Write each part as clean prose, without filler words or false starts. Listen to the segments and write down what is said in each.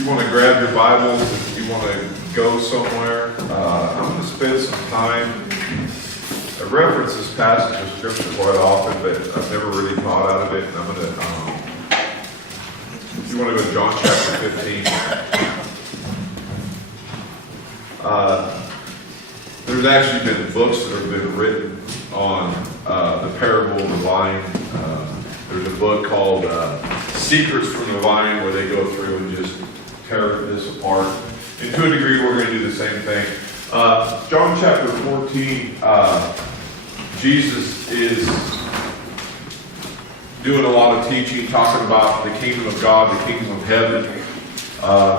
you want to grab your Bibles, if you want to go somewhere, I'm going to spend some time. I reference this passage of Scripture quite often, but I've never really taught out of it. And I'm going to, if you want to go to John chapter 15. There's actually been books that have been written on the parable of the vine. There's a book called Secrets from the Vine, where they go through and just tear this apart. And to a degree, we're going to do the same thing. John chapter 14, Jesus is doing a lot of teaching, talking about the kingdom of God, the kingdom of heaven.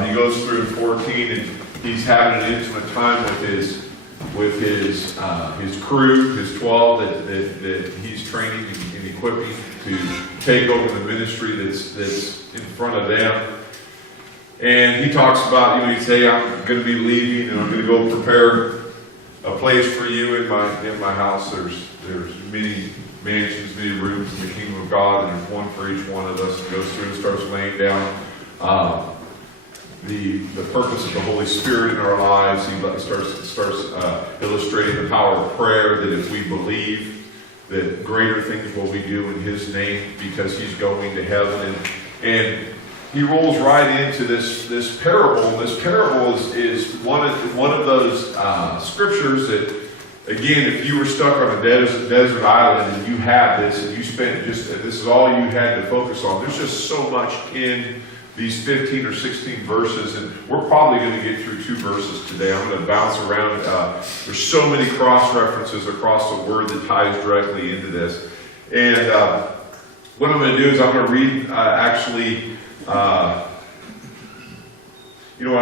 He goes through 14, and he's having an intimate time with his crew, his 12 that he's training and equipping to take over the ministry that's in front of them. And he talks about, he'd say, I'm going to be leaving and I'm going to go prepare a place for you in my house. There's many mansions, many rooms in the kingdom of God, and there's one for each one of us. He goes through and starts laying down the purpose of the Holy Spirit in our lives. He starts illustrating the power of prayer, that if we believe, that greater things will we do in His name because He's going to heaven. And he rolls right into this parable. And this parable is one of those scriptures that, again, if you were stuck on a desert island and you had this and you spent this is all you had to focus on, there's just so much in these 15 or 16 verses, and we're probably going to get through 2 verses today. I'm going to bounce around. There's so many cross-references across the Word that ties directly into this. And what I'm going to do is I'm going to read, I'm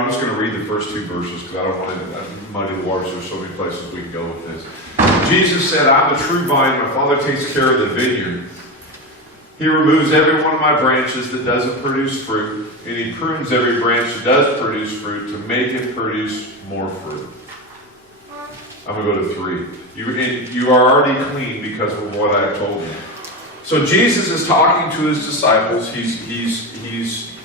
just going to read the first 2 verses because I don't want to muddy the waters. There's so many places we can go with this. Jesus said, I'm the true vine. My Father takes care of the vineyard. He removes every one of my branches that doesn't produce fruit, and He prunes every branch that does produce fruit to make it produce more fruit. I'm going to go to 3. You are already clean because of what I have told you. So Jesus is talking to His disciples. He's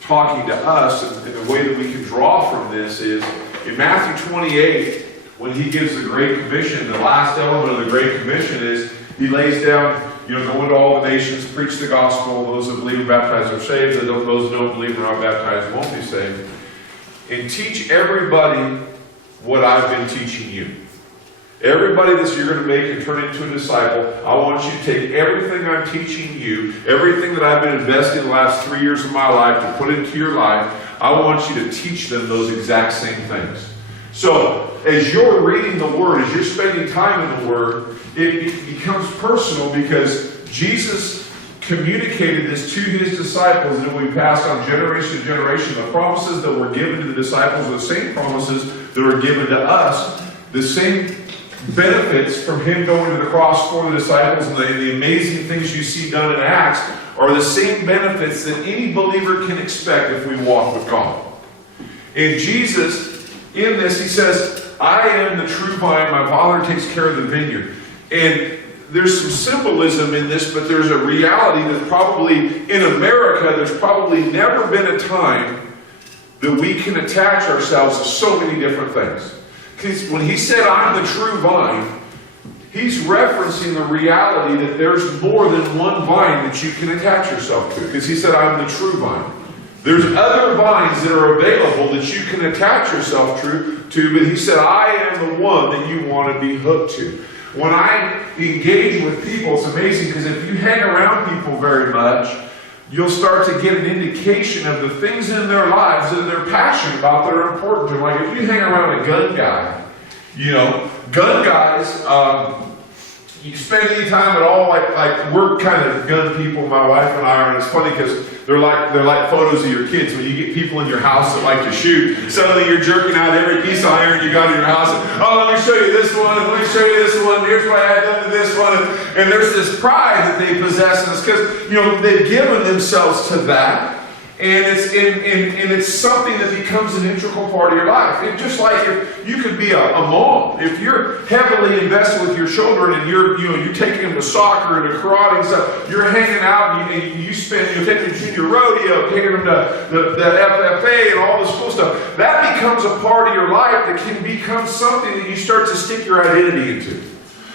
talking to us, and the way that we can draw from this is in Matthew 28, when He gives the Great Commission. The last element of the Great Commission is He lays down, go into all the nations, preach the gospel. Those that believe and baptize are saved. Those that don't believe and are not baptized won't be saved. And teach everybody what I've been teaching you. Everybody that you're going to make and turn into a disciple, I want you to take everything I'm teaching you, everything that I've been investing in the last 3 years of my life to put into your life, I want you to teach them those exact same things. So, as you're reading the Word, as you're spending time in the Word, it becomes personal because Jesus communicated this to His disciples, and we passed on generation to generation. The promises that were given to the disciples are the same promises that are given to us. The same benefits from Him going to the cross for the disciples and the amazing things you see done in Acts are the same benefits that any believer can expect if we walk with God. And Jesus, in this, He says, I am the true vine, my Father takes care of the vineyard. And there's some symbolism in this, but there's a reality that probably in America, there's probably never been a time that we can attach ourselves to so many different things. Because when He said, I'm the true vine, He's referencing the reality that there's more than one vine that you can attach yourself to. Because He said, I'm the true vine. There's other vines that are available that you can attach yourself to, but He said, I am the one that you want to be hooked to. When I engage with people, it's amazing because if you hang around people very much, you'll start to get an indication of the things in their lives that they're passionate about that are important to them. Like if you hang around a gun guy, gun guys, you spend any time at all, like we're kind of gun people, my wife and I are, and it's funny because they're like photos of your kids. When you get people in your house that like to shoot, suddenly you're jerking out every piece of iron you got in your house. And, let me show you this one, and let me show you this one, here's what I had done to this one. And there's this pride that they possess, and it's because, they've given themselves to that. And it's something that becomes an integral part of your life. It's just like if you could be a mom. If you're heavily invested with your children and you're taking them to soccer and to karate and stuff, you're hanging out and you taking them to junior rodeo, taking them to the FFA and all this cool stuff. That becomes a part of your life that can become something that you start to stick your identity into.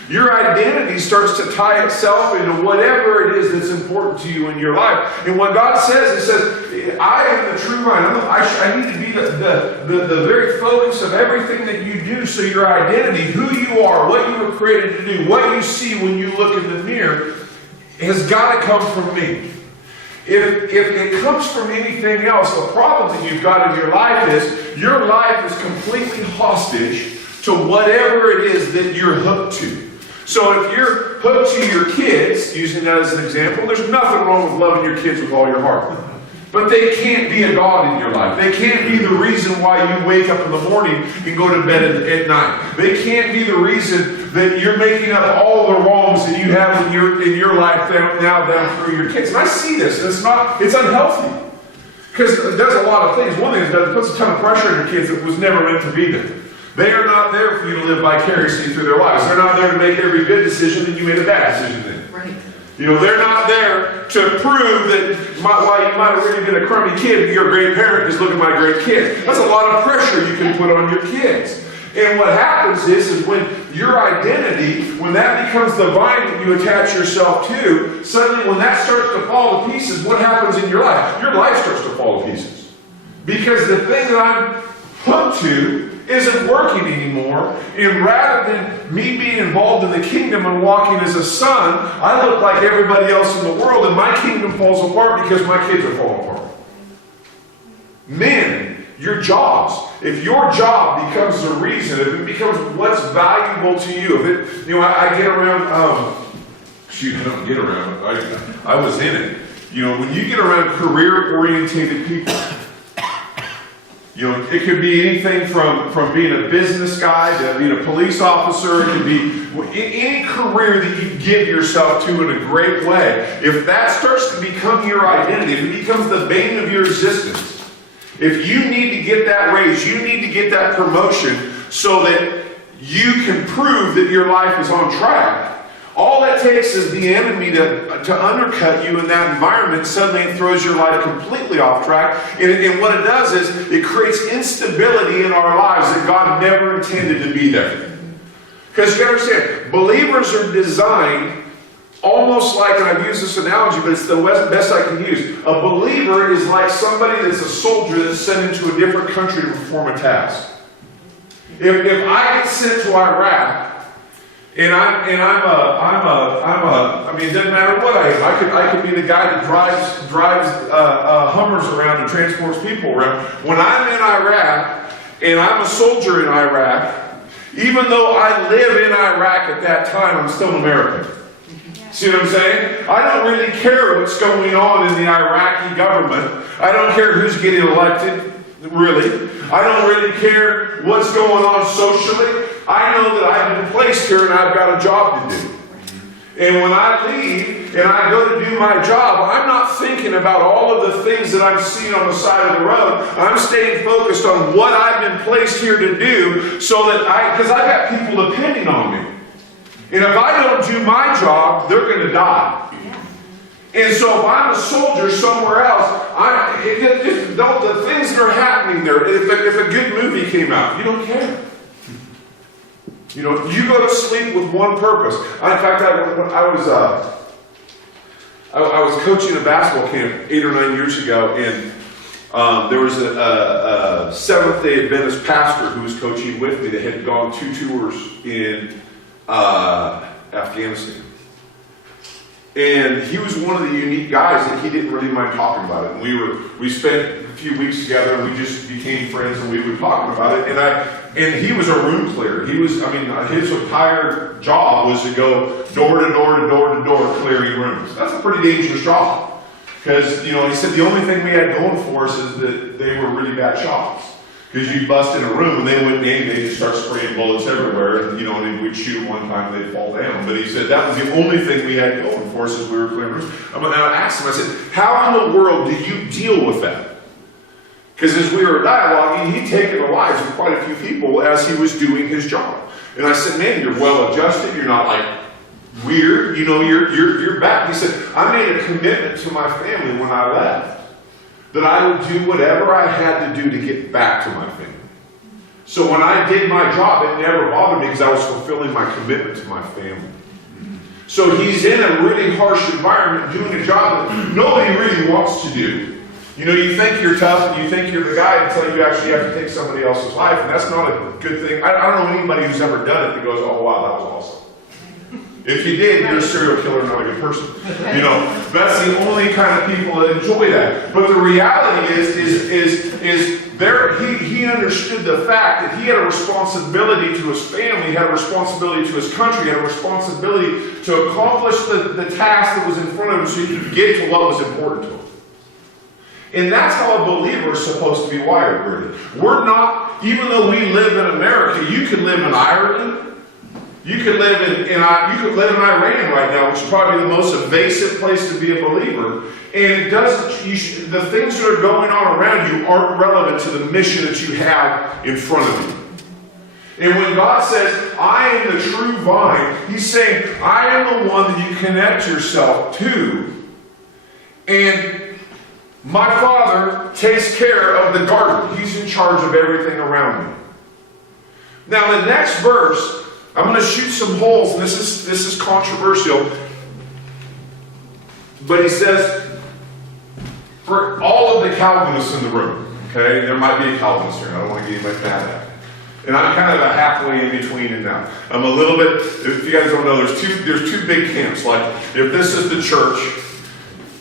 Your identity starts to tie itself into whatever it is that's important to you in your life. And what God says, He says, I am the true vine. I need to be the very focus of everything that you do. So your identity, who you are, what you were created to do, what you see when you look in the mirror, has got to come from me. If it comes from anything else, the problem that you've got in your life is completely hostage to whatever it is that you're hooked to. So if you're hooked to your kids, using that as an example, there's nothing wrong with loving your kids with all your heart. But they can't be a God in your life. They can't be the reason why you wake up in the morning and go to bed at night. They can't be the reason that you're making up all the wrongs that you have in your life now down through your kids. And I see this. It's unhealthy. Because it does a lot of things. One thing is that it puts a ton of pressure on your kids that was never meant to be there. They are not there for you to live vicariously through their lives. They're not there to make every good decision that you made a bad decision then. Right. They're not there to prove that while you might have really been a crummy kid, but you're a great parent, just look at my great kid. That's a lot of pressure you can put on your kids. And what happens is when your identity, when that becomes the vine that you attach yourself to, suddenly when that starts to fall to pieces, what happens in your life? Your life starts to fall to pieces. Because the thing that I'm hooked to isn't working anymore, and rather than me being involved in the kingdom and walking as a son, I look like everybody else in the world, and my kingdom falls apart because my kids are falling apart. Men, your jobs. If your job becomes the reason, if it becomes what's valuable to you, if it, I get around. I don't get around. I was in it. When you get around career-orientated people. It could be anything from being a business guy to being a police officer. It could be any career that you give yourself to in a great way. If that starts to become your identity, if it becomes the bane of your existence, if you need to get that raise, you need to get that promotion so that you can prove that your life is on track, all that takes is the enemy to undercut you in that environment. Suddenly it throws your life completely off track. And what it does is it creates instability in our lives that God never intended to be there. Because you understand, believers are designed almost like, and I've used this analogy, but it's the best I can use. A believer is like somebody that's a soldier that's sent into a different country to perform a task. If I get sent to Iraq, and it doesn't matter what I am. I could be the guy that drives Hummers around and transports people around. When I'm in Iraq, and I'm a soldier in Iraq, even though I live in Iraq at that time, I'm still an American. See what I'm saying? I don't really care what's going on in the Iraqi government. I don't care who's getting elected, really. I don't really care what's going on socially. I know that I've been placed here and I've got a job to do. And when I leave and I go to do my job, I'm not thinking about all of the things that I'm seeing on the side of the road. I'm staying focused on what I've been placed here to do so that because I've got people depending on me. And if I don't do my job, they're going to die. And so if I'm a soldier somewhere else, the things that are happening there, if a good movie came out, you don't care. You go to sleep with one purpose. In fact, I was coaching a basketball camp 8 or 9 years ago, and there was a Seventh-day Adventist pastor who was coaching with me that had gone 2 tours in Afghanistan. And he was one of the unique guys that he didn't really mind talking about it. And we spent a few weeks together and we just became friends and we were talking about it. And he was a room clearer. His entire job was to go door to door to door to door clearing rooms. That's a pretty dangerous job. Because, he said the only thing we had going for us is that they were really bad shots. Because you bust in a room and they wouldn't aim, they just start spraying bullets everywhere, and, and we'd shoot one time and they'd fall down. But he said that was the only thing we had going for us as we were clearing rooms. And I asked him, I said, how in the world do you deal with that? Because as we were dialoguing, he'd taken the lives of quite a few people as he was doing his job. And I said, man, you're well adjusted, you're not like weird, you're back. He said, I made a commitment to my family when I left that I would do whatever I had to do to get back to my family. So when I did my job, it never bothered me because I was fulfilling my commitment to my family. So he's in a really harsh environment doing a job that nobody really wants to do. You think you're tough and you think you're the guy until you actually have to take somebody else's life, and that's not a good thing. I don't know anybody who's ever done it that goes, oh wow, that was awesome. If you did, you're a serial killer, not a good person. That's the only kind of people that enjoy that. But the reality is he understood the fact that he had a responsibility to his family, he had a responsibility to his country, he had a responsibility to accomplish the task that was in front of him so he could get to what was important to him. And that's how a believer is supposed to be wired, really. We're not, even though we live in America, you could live in Ireland, you could live in Iran right now, which is probably the most evasive place to be a believer. And it doesn't, the things that are going on around you aren't relevant to the mission that you have in front of you. And when God says, I am the true vine, He's saying, I am the one that you connect yourself to. And my Father takes care of the garden. He's in charge of everything around me. Now, the next verse, I'm going to shoot some holes, and this is controversial. But he says, for all of the Calvinists in the room, okay, there might be a Calvinist here. I don't want to get anybody mad at it. And I'm kind of a halfway in between it now. I'm a little bit, if you guys don't know, there's two big camps. Like, if this is the church,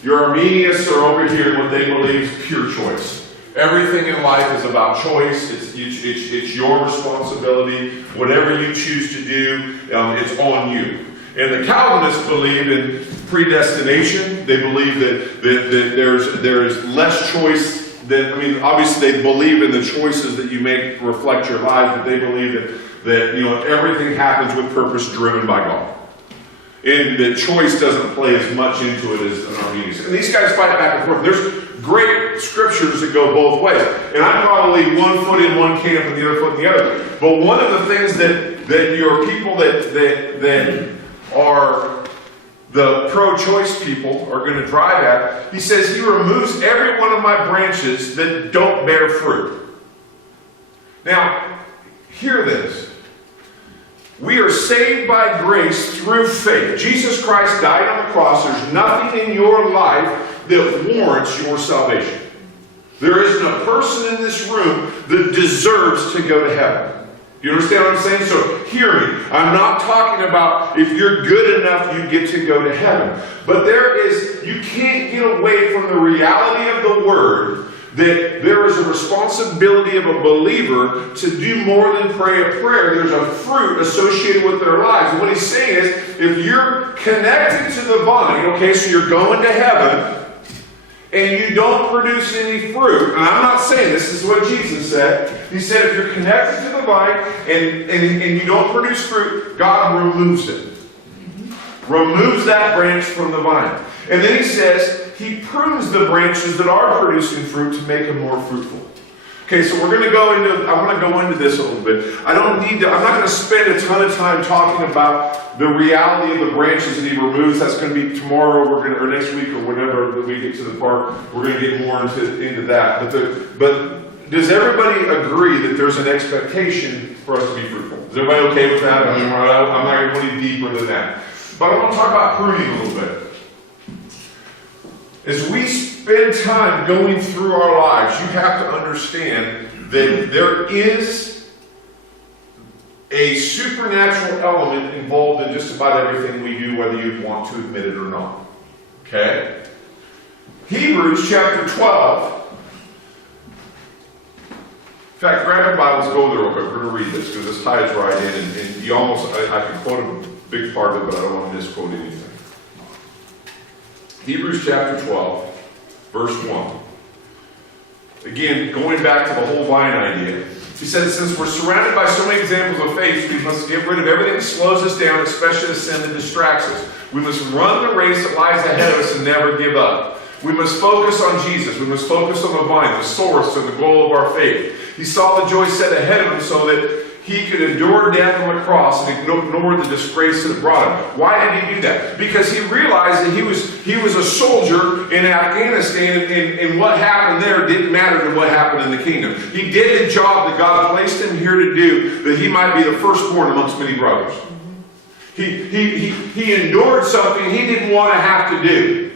your Arminians are over here in what they believe is pure choice. Everything in life is about choice. It's your responsibility. Whatever you choose to do, it's on you. And the Calvinists believe in predestination. They believe that there is less choice. Obviously they believe in the choices that you make reflect your lives, but they believe that everything happens with purpose driven by God. And that choice doesn't play as much into it as an Arminian. And these guys fight back and forth. There's great scriptures that go both ways. And I'm probably one foot in one camp and the other foot in the other. But one of the things that your people that are the pro-choice people are going to drive at, he says he removes every one of my branches that don't bear fruit. Now, hear this. We are saved by grace through faith. Jesus Christ died on the cross. There's nothing in your life that warrants your salvation. There isn't a person in this room that deserves to go to heaven. You understand what I'm saying? So hear me. I'm not talking about if you're good enough, you get to go to heaven. But you can't get away from the reality of the Word that there is a responsibility of a believer to do more than pray a prayer. There's a fruit associated with their lives. And what he's saying is, if you're connected to the vine, okay, so you're going to heaven, and you don't produce any fruit, and I'm not saying this is what Jesus said. He said if you're connected to the vine and you don't produce fruit, God removes it. Removes that branch from the vine. And then he says, He prunes the branches that are producing fruit to make them more fruitful. Okay, so I'm going to go into this a little bit. I'm not going to spend a ton of time talking about the reality of the branches that he removes. That's going to be tomorrow, or next week, or whenever we get to the part. We're going to get more into that. But does everybody agree that there's an expectation for us to be fruitful? Is everybody okay with that? I'm not going to go any deeper than that. But I want to talk about pruning a little bit. As we spend time going through our lives, you have to understand that there is a supernatural element involved in just about everything we do, whether you want to admit it or not. Okay? Hebrews chapter 12. In fact, grab your Bibles, go there real quick. We're going to read this because this ties right in. And you I can quote a big part of it, but I don't want to misquote anything. Hebrews chapter 12, verse 1. Again, going back to the whole vine idea. He said, since we're surrounded by so many examples of faith, we must get rid of everything that slows us down, especially the sin that distracts us. We must run the race that lies ahead of us and never give up. We must focus on Jesus. We must focus on the vine, the source and the goal of our faith. He saw the joy set ahead of him so that he could endure death on the cross and ignore the disgrace that it brought him. Why did he do that? Because he realized that he was a soldier in Afghanistan, and what happened there didn't matter to what happened in the kingdom. He did the job that God placed him here to do, that he might be the firstborn amongst many brothers. He endured something he didn't want to have to do,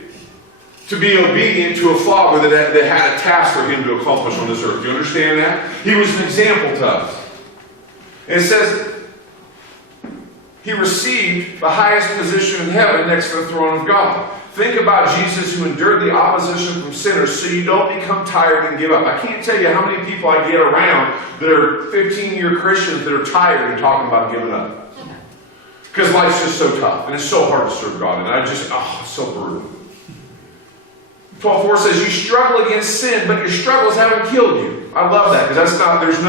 to be obedient to a father that had a task for him to accomplish on this earth. Do you understand that? He was an example to us. And it says, he received the highest position in heaven next to the throne of God. Think about Jesus, who endured the opposition from sinners so you don't become tired and give up. I can't tell you how many people I get around that are 15-year Christians that are tired and talking about giving up. Because life's just so tough, and it's so hard to serve God, and it's so brutal. 12:4 says, you struggle against sin, but your struggles haven't killed you. I love that, because there's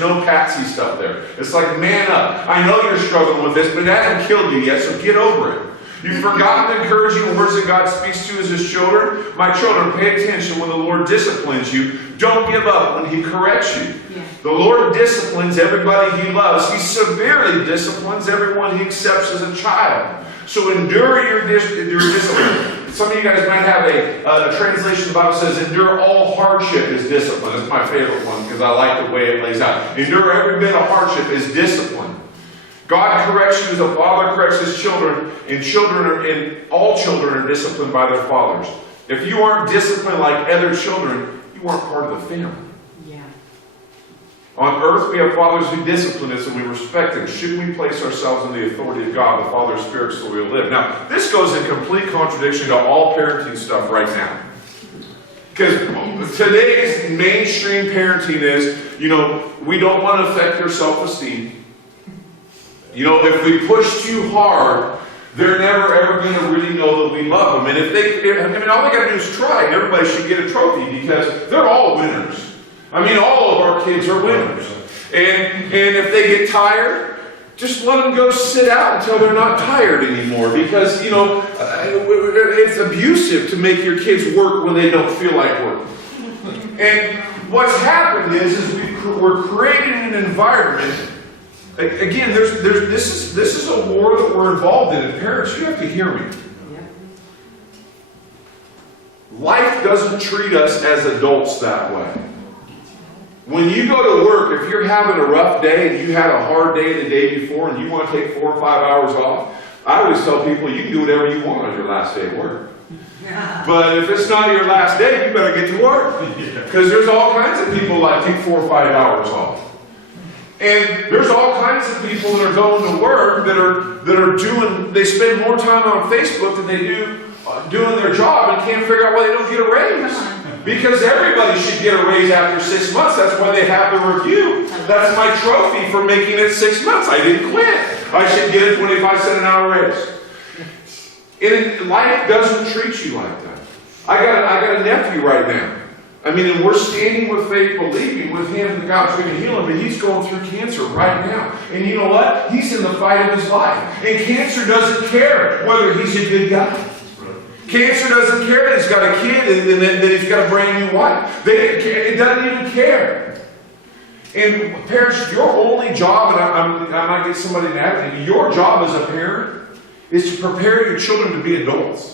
no patsy stuff there. It's like, man up. I know you're struggling with this, but it hasn't killed you yet, so get over it. You've forgotten the encouraging words that God speaks to as his children. My children, pay attention when the Lord disciplines you. Don't give up when he corrects you. Yeah. The Lord disciplines everybody he loves. He severely disciplines everyone he accepts as a child. So endure your discipline. Some of you guys might have a translation of the Bible says, endure all hardship is discipline. That's my favorite one because I like the way it lays out. Endure every bit of hardship is discipline. God corrects you as a father corrects his children, and all children are disciplined by their fathers. If you aren't disciplined like other children, you aren't part of the family. Yeah. On earth, we have fathers who discipline us and we respect them. Shouldn't we place ourselves in the authority of God, the Father's Spirit, so we'll live? Now, this goes in complete contradiction to all parenting stuff right now. Because today's mainstream parenting is, we don't want to affect their self-esteem. If we push too hard, they're never ever going to really know that we love them. And all they got to do is try, and everybody should get a trophy because they're all winners. All of our kids are winners. And if they get tired, just let them go sit out until they're not tired anymore. Because, it's abusive to make your kids work when they don't feel like working. And what's happened is we're creating an environment. Again, this is a war that we're involved in. And parents, you have to hear me. Life doesn't treat us as adults that way. When you go to work, if you're having a rough day and you had a hard day the day before and you want to take 4 or 5 hours off, I always tell people you can do whatever you want on your last day of work. But if it's not your last day, you better get to work. Because there's all kinds of people that take 4 or 5 hours off. And there's all kinds of people that are going to work they spend more time on Facebook than they do doing their job and can't figure out why they don't get a raise. Because everybody should get a raise after 6 months. That's why they have the review. That's my trophy for making it 6 months. I didn't quit. I should get a 25-cent an hour raise. And life doesn't treat you like that. I got a nephew right now. And we're standing with faith, believing with him that God's going to heal him, but he's going through cancer right now. And you know what? He's in the fight of his life. And cancer doesn't care whether he's a good guy. Cancer doesn't care that he's got a kid and that he's got a brand new wife. It doesn't even care. And parents, your only job, and I might get somebody mad at me, your job as a parent is to prepare your children to be adults.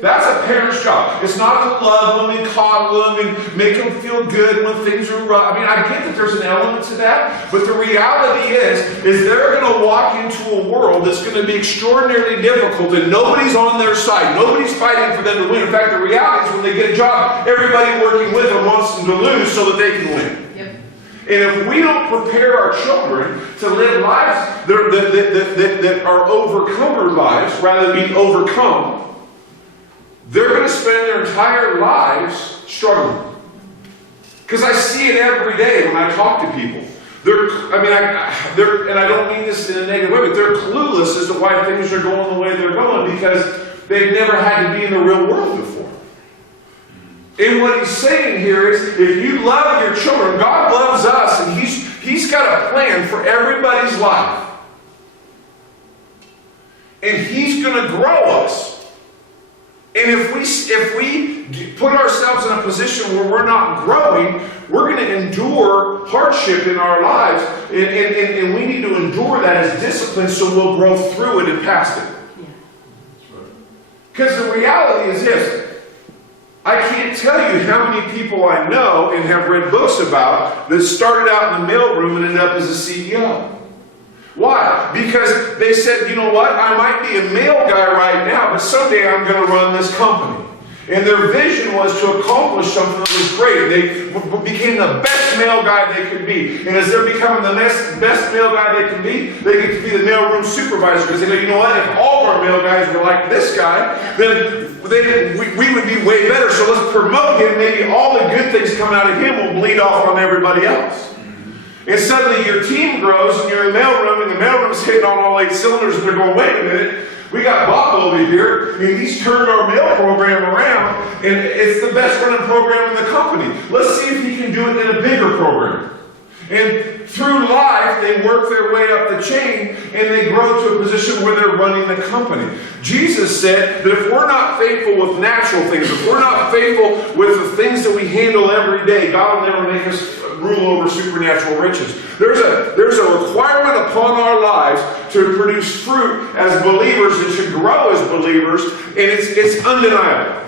That's a parent's job. It's not to love them and coddle them and make them feel good when things are rough. I get that there's an element to that, but the reality is they're going to walk into a world that's going to be extraordinarily difficult and nobody's on their side. Nobody's fighting for them to win. In fact, the reality is when they get a job, everybody working with them wants them to lose so that they can win. Yep. And if we don't prepare our children to live lives that are overcomer lives rather than being overcome, they're going to spend their entire lives struggling. Because I see it every day when I talk to people. And I don't mean this in a negative way, but they're clueless as to why things are going the way they're going because they've never had to be in the real world before. And what he's saying here is, if you love your children, God loves us, and He's got a plan for everybody's life. And He's going to grow us. And if we put ourselves in a position where we're not growing, we're going to endure hardship in our lives. And we need to endure that as discipline so we'll grow through it and past it. Because the reality is this. I can't tell you how many people I know and have read books about that started out in the mailroom and ended up as a CEO. Why? Because they said, you know what, I might be a mail guy right now, but someday I'm going to run this company. And their vision was to accomplish something that was great. They became the best mail guy they could be. And as they're becoming the best mail guy they can be, they get to be the mailroom supervisor. Because they go, you know what, if all of our mail guys were like this guy, then we would be way better. So let's promote him. Maybe all the good things coming out of him will bleed off on everybody else. And suddenly your team grows and you're in the mailroom and the mailroom's hitting on all 8 cylinders and they're going, wait a minute, we got Bob over here and he's turned our mail program around and it's the best running program in the company. Let's see if he can do it in a bigger program. And through life, they work their way up the chain and they grow to a position where they're running the company. Jesus said that if we're not faithful with natural things, if we're not faithful with the things that we handle every day, God will never make us rule over supernatural riches. There's a requirement upon our lives to produce fruit as believers and to grow as believers, and it's undeniable.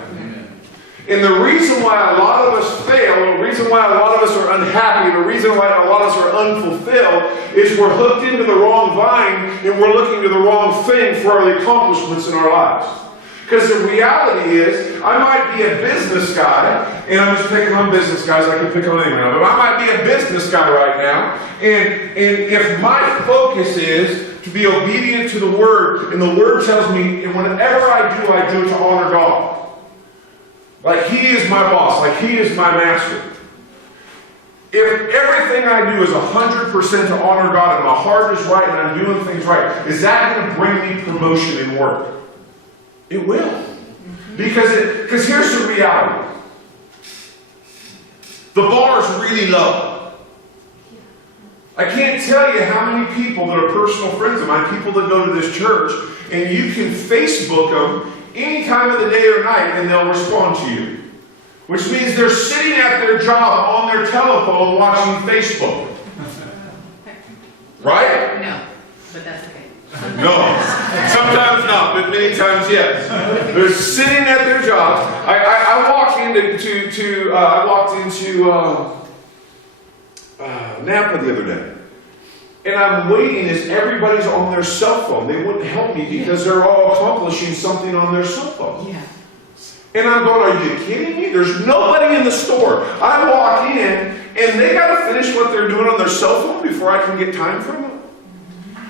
And the reason why a lot of us fail, the reason why a lot of us are unhappy, the reason why a lot of us are unfulfilled is we're hooked into the wrong vine and we're looking to the wrong thing for our accomplishments in our lives. Because the reality is, I might be a business guy, and I'm just picking on business guys, I can pick on anyone else, but I might be a business guy right now, and if my focus is to be obedient to the Word, and the Word tells me, and whatever I do it to honor God. Like He is my boss, like He is my master. If everything I do is 100% to honor God, and my heart is right, and I'm doing things right, is that going to bring me promotion in work? It will. Because here's the reality. The bar is really low. I can't tell you how many people that are personal friends of mine, people that go to this church, and you can Facebook them any time of the day or night and they'll respond to you. Which means they're sitting at their job on their telephone watching Facebook. Right? No, but that's okay. No, sometimes not, but many times yes. They're sitting at their jobs. I walked into Napa the other day, and I'm waiting as everybody's on their cell phone. They wouldn't help me because they're all accomplishing something on their cell phone. Yeah. And I'm going, are you kidding me? There's nobody in the store. I walk in, and they got to finish what they're doing on their cell phone before I can get time from them.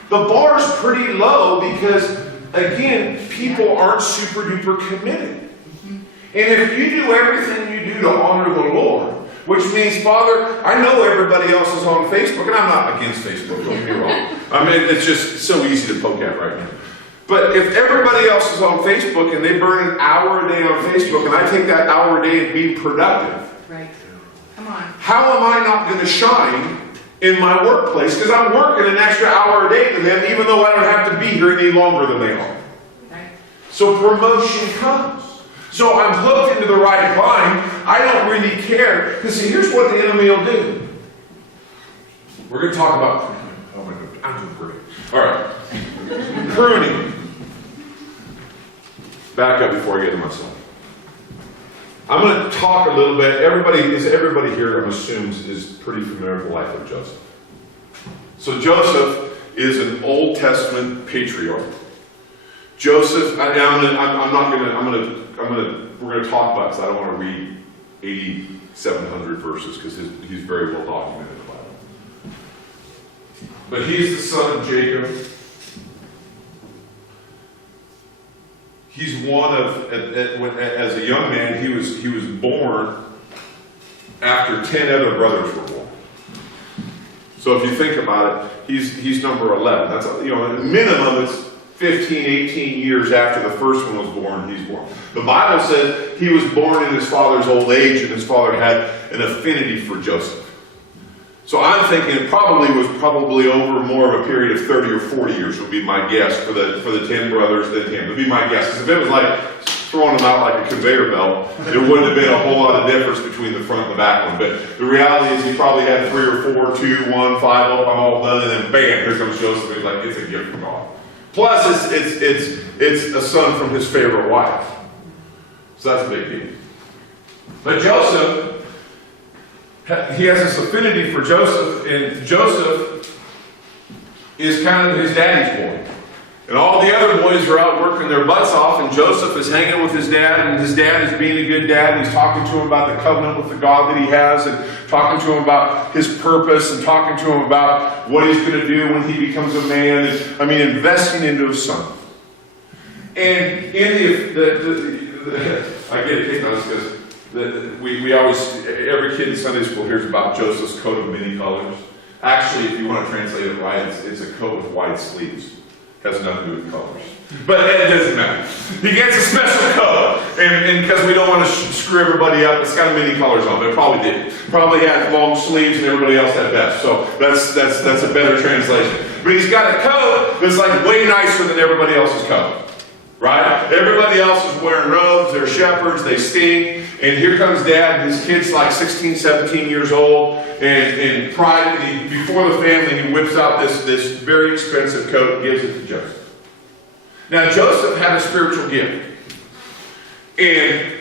The bar's pretty low because, again, people aren't super duper committed. And if you do everything you do to honor the Lord, which means, Father, I know everybody else is on Facebook, and I'm not against Facebook, don't get me wrong. I mean, it's just so easy to poke at right now. But if everybody else is on Facebook and they burn an hour a day on Facebook, and I take that hour a day and be productive, Right. Come on. how am I not going to shine in my workplace? Because I'm working an extra hour a day to them, even though I don't have to be here any longer than they are. Right. So promotion comes. So I'm hooked into the right vine. I don't really care. Because see, here's what the enemy will do. We're going to talk about, oh my God, I'm doing great. All right. Pruning. Back up before I get to myself. I'm going to talk a little bit. Everybody here, I'm assuming, is pretty familiar with the life of Joseph. So Joseph is an Old Testament patriarch. Joseph, we're going to talk about this. I don't want to read 8,700 verses because he's very well documented in the Bible. But he's the son of Jacob. He's one of, as a young man, he was born after 10 other brothers were born. So if you think about it, he's number 11. That's, minimum 15, 18 years after the first one was born, he's born. The Bible says he was born in his father's old age, and his father had an affinity for Joseph. So I'm thinking it was probably over more of a period of 30 or 40 years would be my guess for the 10 brothers than him. Would be my guess. Because if it was like throwing them out like a conveyor belt, it wouldn't have been a whole lot of difference between the front and the back one. But the reality is he probably had 3 or 4, 2, 1, 5, oh, I'm all done, and then bam, here comes Joseph. He's like, it's a gift from God. Plus, it's a son from his favorite wife. So that's a big deal. But Joseph, he has this affinity for Joseph, and Joseph is kind of his daddy's boy. And all the other boys are out working their butts off, and Joseph is hanging with his dad, and his dad is being a good dad, and he's talking to him about the covenant with the God that he has, and talking to him about his purpose, and talking to him about what he's going to do when he becomes a man, and investing into his son. And in I get a kick on this because we always, every kid in Sunday school hears about Joseph's coat of many colors. Actually, if you want to translate it right, it's a coat with white sleeves. Has nothing to do with colors. But it doesn't matter. He gets a special coat, and because we don't want to screw everybody up, it's got many colors on it. It probably did. Probably had long sleeves, and everybody else had vests. So that's a better translation. But he's got a coat that's like way nicer than everybody else's coat. Right? Everybody else is wearing robes, they're shepherds, they sting, and here comes dad, and his kid's like 16, 17 years old, and pride, before the family, he whips out this very expensive coat and gives it to Joseph. Now, Joseph had a spiritual gift, and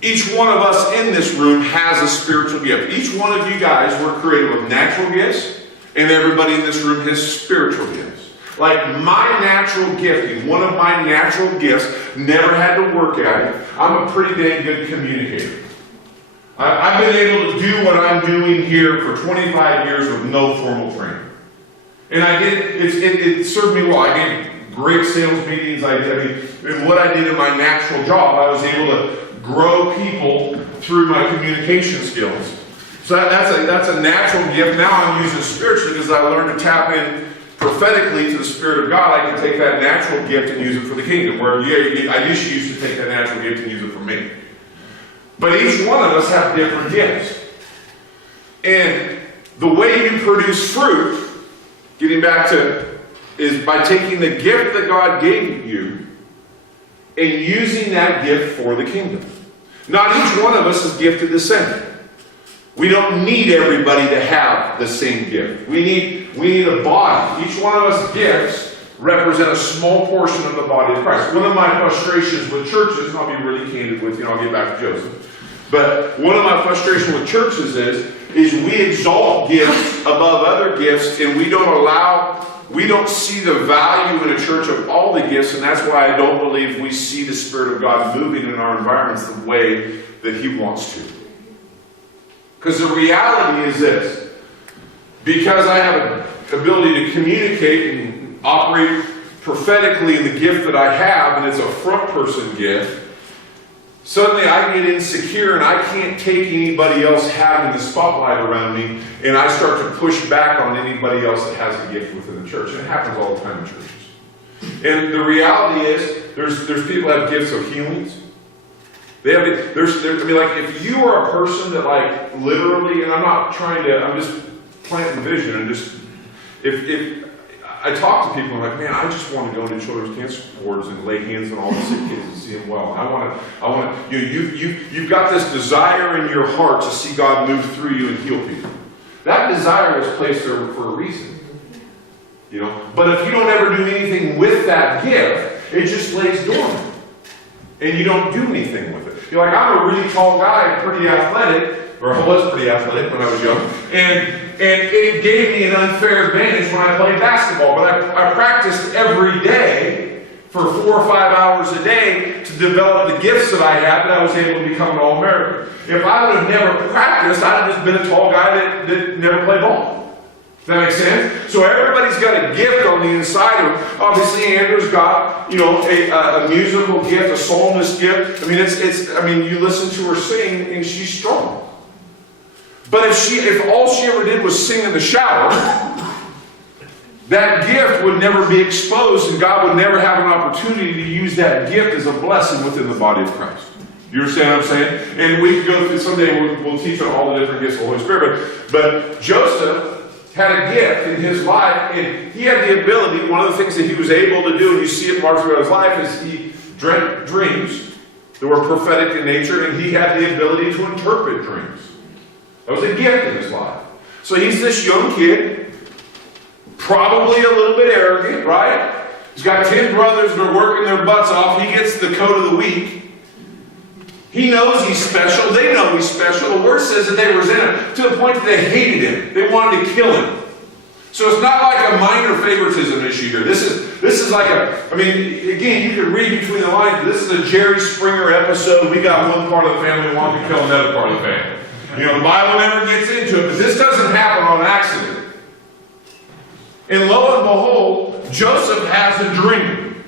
each one of us in this room has a spiritual gift. Each one of you guys were created with natural gifts, and everybody in this room has spiritual gifts. Like my natural gifting, one of my natural gifts, never had to work at it. I'm a pretty dang good communicator. I've been able to do what I'm doing here for 25 years with no formal training. And I did, it served me well. I did great sales meetings. What I did in my natural job, I was able to grow people through my communication skills. So that's a natural gift. Now I'm using it spiritually because I learned to tap in prophetically to the Spirit of God. I can take that natural gift and use it for the kingdom. Where I used to take that natural gift and use it for me. But each one of us have different gifts. And the way you produce fruit, getting back to, is by taking the gift that God gave you and using that gift for the kingdom. Not each one of us is gifted the same. We don't need everybody to have the same gift. We need a body. Each one of us gifts represent a small portion of the body of Christ. One of my frustrations with churches, and I'll be really candid with you, and I'll get back to Joseph. But one of my frustrations with churches is we exalt gifts above other gifts, and we don't see the value in a church of all the gifts, and that's why I don't believe we see the Spirit of God moving in our environments the way that He wants to. Because the reality is this: because I have an ability to communicate and operate prophetically in the gift that I have, and it's a front person gift, suddenly I get insecure and I can't take anybody else having the spotlight around me, and I start to push back on anybody else that has a gift within the church. And it happens all the time in churches. And the reality is, there's people that have gifts of healings. If you are a person that literally, and I'm just planting vision, and if I talk to people, I'm like, man, I just want to go into children's cancer wards and lay hands on all the sick kids and see them well. I want to, you've got this desire in your heart to see God move through you and heal people. That desire is placed there for a reason. But if you don't ever do anything with that gift, it just lays dormant. And you don't do anything with it. You're like, I'm a really tall guy, pretty athletic, or I was pretty athletic when I was young, and it gave me an unfair advantage when I played basketball. But I practiced every day for 4 or 5 hours a day to develop the gifts that I had, that I was able to become an All-American. If I would have never practiced, I'd have just been a tall guy that never played ball. Does that make sense? So everybody's got a gift on the inside of them. Obviously, Andrew's got, a musical gift, a psalmist gift. You listen to her sing, and she's strong. But if all she ever did was sing in the shower, that gift would never be exposed, and God would never have an opportunity to use that gift as a blessing within the body of Christ. You understand what I'm saying? And we can go through, someday we'll teach on all the different gifts of the Holy Spirit, but Joseph had a gift in his life, and he had the ability, one of the things that he was able to do, and you see it marked throughout his life, is he dreamt dreams that were prophetic in nature, and he had the ability to interpret dreams. That was a gift in his life. So he's this young kid, probably a little bit arrogant, right? He's got 10 brothers that are working their butts off. He gets the coat of the week. He knows he's special. They know he's special. The word says that they resent him to the point that they hated him. They wanted to kill him. So it's not like a minor favoritism issue here. This is like again, you can read between the lines. This is a Jerry Springer episode. We got one part of the family who wanted to kill another part of the family. You know, the Bible never gets into it, but this doesn't happen on accident. And lo and behold, Joseph has a dream.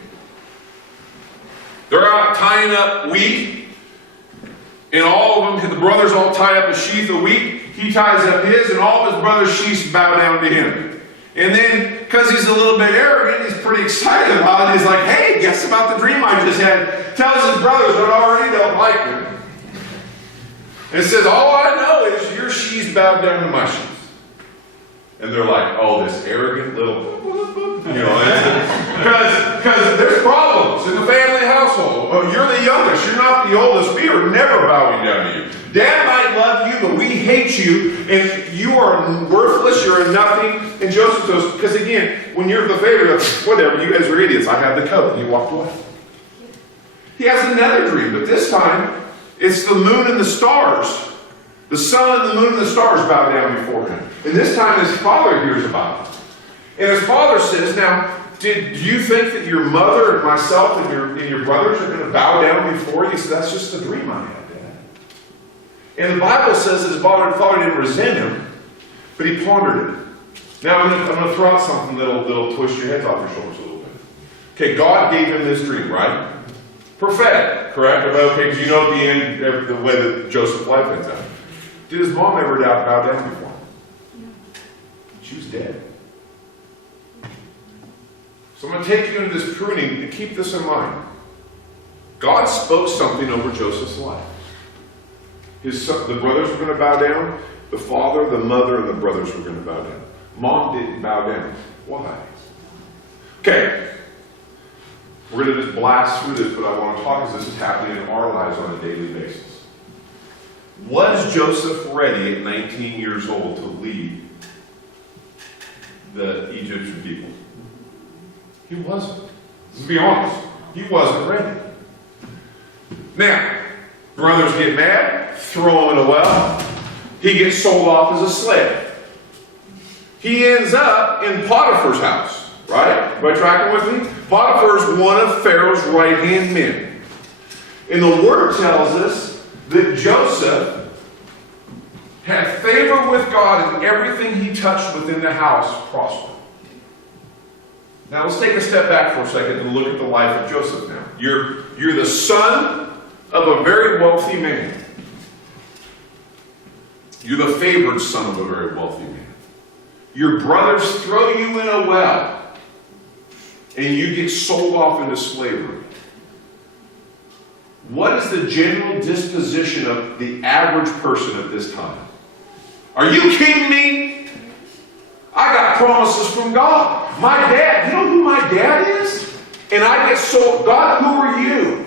They're out tying up wheat, and all of them, the brothers all tie up a sheaf of wheat. He ties up his, and all of his brothers' sheaves bow down to him. And then, because he's a little bit arrogant, he's pretty excited about it. He's like, hey, guess about the dream I just had. Tells his brothers that already don't like him. And it says, all I know is your sheaves bowed down to my sheaves. And they're like, oh, this arrogant little, because there's problems in the family household. Oh, you're the youngest, you're not the oldest. We are never bowing down to you. Dad might love you, but we hate you, and you are worthless, you're a nothing. And Joseph goes, because again, when you're the favorite, whatever, you guys are idiots, I have the coat. And he walked away. He has another dream, but this time, it's the moon and the stars. The sun and the moon and the stars bow down before him. And this time his father hears about it. And his father says, now, do you think that your mother and myself and your brothers are going to bow down before you? He said, that's just a dream I had, Dad. And the Bible says that his father didn't resent him, but he pondered it. Now I'm going to throw out something that'll twist your heads off your shoulders a little bit. Okay, God gave him this dream, right? Prophetic, correct? Okay, because you know at the end, the way that Joseph's life ends up. Did his mom ever bow down before him? No. She was dead. So I'm going to take you into this pruning and keep this in mind. God spoke something over Joseph's life. The brothers were going to bow down. The father, the mother, and the brothers were going to bow down. Mom didn't bow down. Why? Okay. We're going to just blast through this, but I want to talk as this is happening in our lives on a daily basis. Was Joseph ready at 19 years old to lead the Egyptian people? He wasn't. Let's be honest. He wasn't ready. Now, brothers get mad, throw him in a well. He gets sold off as a slave. He ends up in Potiphar's house. Right? Am I tracking with me? Potiphar is one of Pharaoh's right-hand men. And the Word tells us that Joseph had favor with God and everything he touched within the house prospered. Now let's take a step back for a second and look at the life of Joseph now. You're the son of a very wealthy man. You're the favored son of a very wealthy man. Your brothers throw you in a well. And you get sold off into slavery. What is the general disposition of the average person at this time? Are you kidding me? I got promises from God. My dad, you know who my dad is? And I get sold. God, who are you?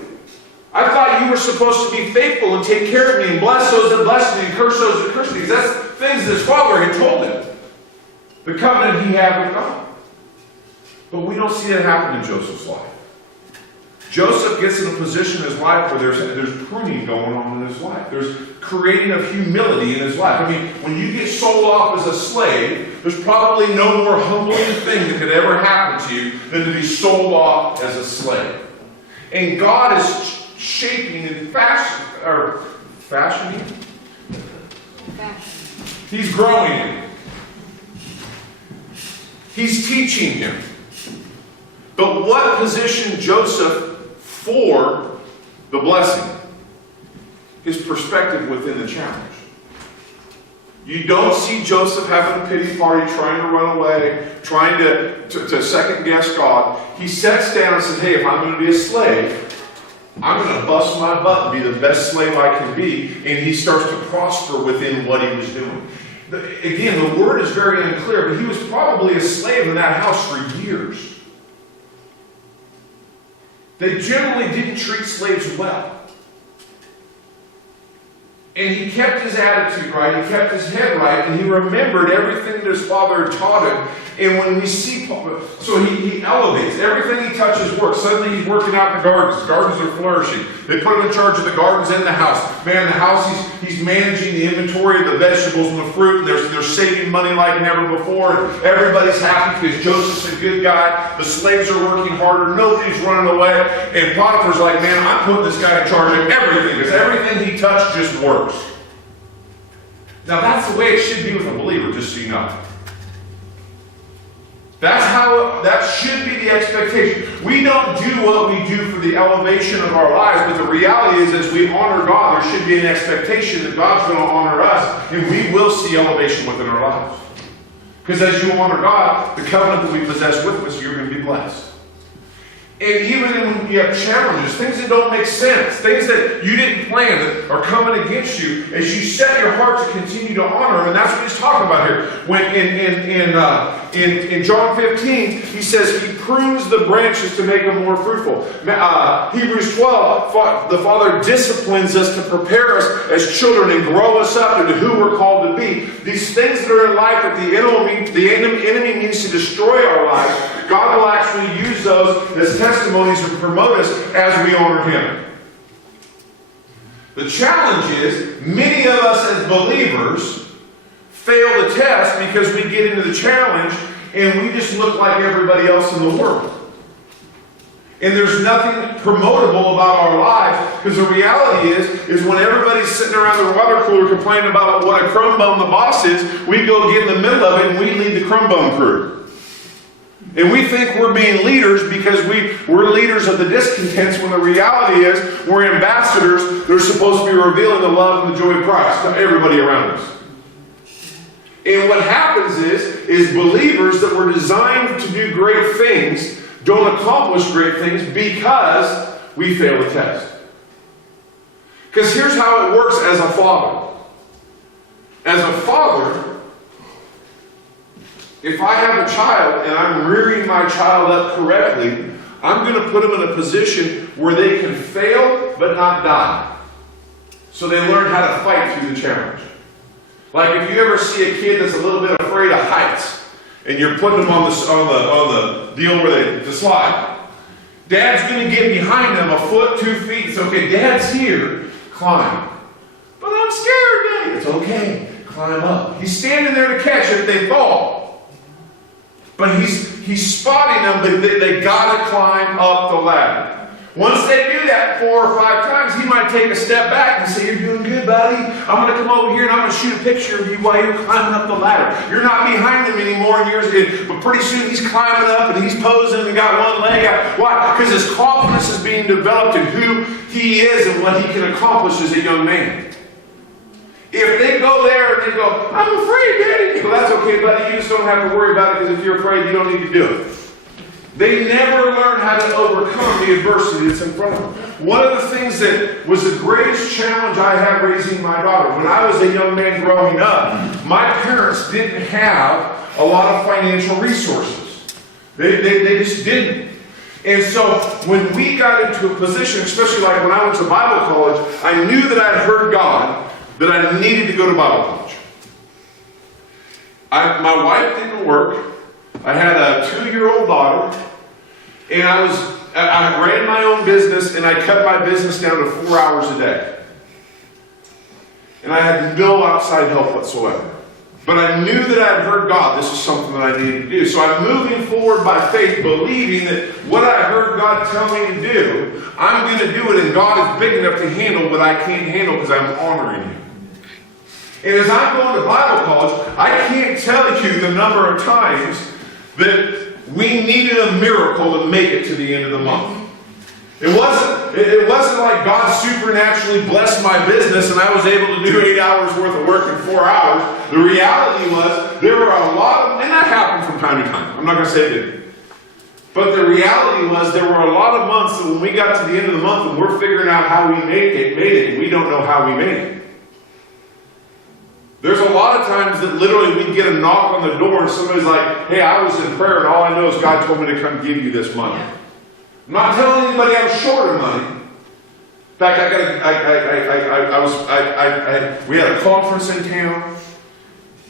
I thought you were supposed to be faithful and take care of me and bless those that bless me and curse those that curse me. That's things that his father had told him. The covenant he had with God. But we don't see that happen in Joseph's life. Joseph gets in a position in his life where there's pruning going on in his life. There's creating of humility in his life. I mean, when you get sold off as a slave, there's probably no more humbling thing that could ever happen to you than to be sold off as a slave. And God is shaping and fashioning. He's growing him. He's teaching him. But what positioned Joseph for the blessing? His perspective within the challenge. You don't see Joseph having a pity party, trying to run away, trying to second guess God. He sits down and says, hey, if I'm going to be a slave, I'm going to bust my butt and be the best slave I can be. And he starts to prosper within what he was doing. Again, the word is very unclear, but he was probably a slave in that house for years. They generally didn't treat slaves well. And he kept his attitude right, he kept his head right, and he remembered everything that his father had taught him. And when we see, so he elevates. Everything he touches works. Suddenly he's working out in the gardens. The gardens are flourishing. They put him in charge of the gardens and the house. Man, the house, he's managing the inventory of the vegetables and the fruit, and they're saving money like never before. And everybody's happy because Joseph's a good guy. The slaves are working harder. Nobody's running away. And Potiphar's like, man, I'm putting this guy in charge of everything because everything he touched just works. Now that's the way it should be with a believer, just so you know. That should be the expectation. We don't do what we do for the elevation of our lives, but the reality is as we honor God, there should be an expectation that God's going to honor us, and we will see elevation within our lives. Because as you honor God, the covenant that we possess with us, you're going to be blessed. And even when you have challenges, things that don't make sense, things that you didn't plan that are coming against you, as you set your heart to continue to honor him, and that's what he's talking about here. When in John 15, he says he prunes the branches to make them more fruitful. Hebrews 12, the Father disciplines us to prepare us as children and grow us up into who we're called to be. These things that are in life that the enemy means to destroy our lives, God will actually use those as testimonies to promote us as we honor him. The challenge is, many of us as believers fail the test because we get into the challenge and we just look like everybody else in the world. And there's nothing promotable about our lives, because the reality is when everybody's sitting around the water cooler complaining about what a crumb bum the boss is, we go get in the middle of it and we lead the crumb bum crew. And we think we're being leaders because we're leaders of the discontents, when the reality is we're ambassadors that are supposed to be revealing the love and the joy of Christ to everybody around us. And what happens is believers that were designed to do great things don't accomplish great things because we fail the test. Because here's how it works as a father. As a father, if I have a child and I'm rearing my child up correctly, I'm going to put them in a position where they can fail but not die. So they learn how to fight through the challenge. Like if you ever see a kid that's a little bit afraid of heights, and you're putting them on the deal where they slide, Dad's going to get behind them a foot, 2 feet, and say, okay, Dad's here, climb. But I'm scared, Daddy. It's okay, climb up. He's standing there to catch it if they fall. But he's spotting them, but they got to climb up the ladder. Once they do that 4 or 5 times, he might take a step back and say, you're doing good, buddy. I'm going to come over here and I'm going to shoot a picture of you while you're climbing up the ladder. You're not behind him anymore, but pretty soon he's climbing up and he's posing and got one leg out. Why? Because his confidence is being developed in who he is and what he can accomplish as a young man. If they go there and they go, I'm afraid, Daddy. Well, that's okay, buddy. You just don't have to worry about it, because if you're afraid, you don't need to do it. They never learn how to overcome the adversity that's in front of them. One of the things that was the greatest challenge I had raising my daughter, when I was a young man growing up, my parents didn't have a lot of financial resources. They just didn't. And so when we got into a position, especially like when I went to Bible college, I knew that I'd heard God, that I needed to go to Bible college. My wife didn't work. I had a 2-year-old daughter, and I ran my own business, and I cut my business down to 4 hours a day. And I had no outside help whatsoever. But I knew that I had heard God, this is something that I needed to do. So I'm moving forward by faith, believing that what I heard God tell me to do, I'm going to do it, and God is big enough to handle what I can't handle because I'm honoring Him. And as I'm going to Bible college, I can't tell you the number of times that we needed a miracle to make it to the end of the month. It wasn't like God supernaturally blessed my business and I was able to do 8 hours worth of work in 4 hours. The reality was there were a lot of, and that happened from time to time. I'm not going to say it didn't. But the reality was there were a lot of months that when we got to the end of the month and we're figuring out how we made it, and we don't know how we made it. There's a lot of times that literally we get a knock on the door and somebody's like, hey, I was in prayer and all I know is God told me to come give you this money. Yeah. I'm not telling anybody I'm short of money. In fact, we had a conference in town,